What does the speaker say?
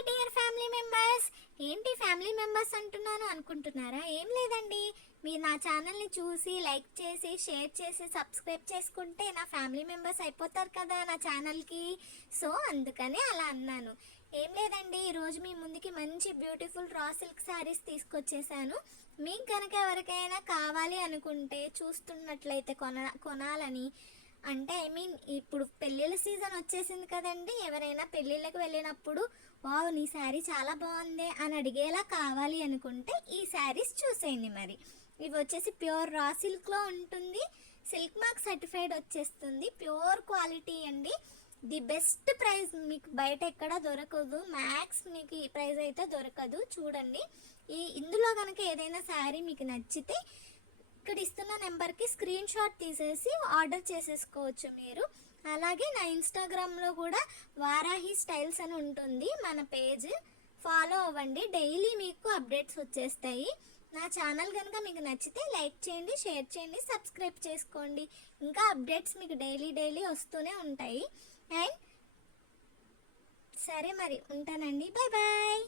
Hi dear family members. ఏంటి family members అంటున్నాను అనుకుంటున్నారా? ఏం లేదండి, మీరు నా ఛానల్ని చూసి లైక్ చేసి షేర్ చేసి సబ్స్క్రైబ్ చేసుకుంటే నా ఫ్యామిలీ మెంబర్స్ అయిపోతారు కదా నా ఛానల్కి. సో అందుకని అలా అన్నాను. ఏం లేదండి, ఈరోజు మీ ముందుకి మంచి బ్యూటిఫుల్ రా సిల్క్ శారీస్ తీసుకొచ్చేసాను. మీకు కనుక ఎవరికైనా కావాలి అనుకుంటే, చూస్తున్నట్లయితే కొనాలని అంటే ఇప్పుడు పెళ్ళిళ్ళ సీజన్ వచ్చేసింది కదండి. ఎవరైనా పెళ్ళిళ్ళకి వెళ్ళినప్పుడు వావ్ నీ శారీ చాలా బాగుంది అని అడిగేలా కావాలి అనుకుంటే ఈ శారీస్ చూసేయండి. మరి ఇవి వచ్చేసి ప్యూర్ రా సిల్క్లో ఉంటుంది. సిల్క్ మార్క్ సర్టిఫైడ్ వచ్చేస్తుంది. ప్యూర్ క్వాలిటీ అండి. ది బెస్ట్ ప్రైస్, మీకు బయట ఎక్కడ దొరకదు. మ్యాక్స్ మీకు ఈ ప్రైస్ అయితే దొరకదు. చూడండి, ఇందులో కనుక ఏదైనా శారీ మీకు నచ్చితే ఇక్కడ ఇస్తున్న నెంబర్కి స్క్రీన్ షాట్ తీసేసి ఆర్డర్ చేసేసుకోవచ్చు మీరు. అలాగే నా ఇన్స్టాగ్రామ్లో కూడా వారాహి స్టైల్స్ అని ఉంటుంది, మన పేజ్ ఫాలో అవ్వండి. డైలీ మీకు అప్డేట్స్ వచ్చేస్తాయి. నా ఛానల్ కనుక మీకు నచ్చితే లైక్ చేయండి, షేర్ చేయండి, సబ్స్క్రైబ్ చేసుకోండి. ఇంకా అప్డేట్స్ మీకు డైలీ వస్తూనే ఉంటాయి. అండ్ సరే మరి ఉంటానండి, బాయ్ బాయ్.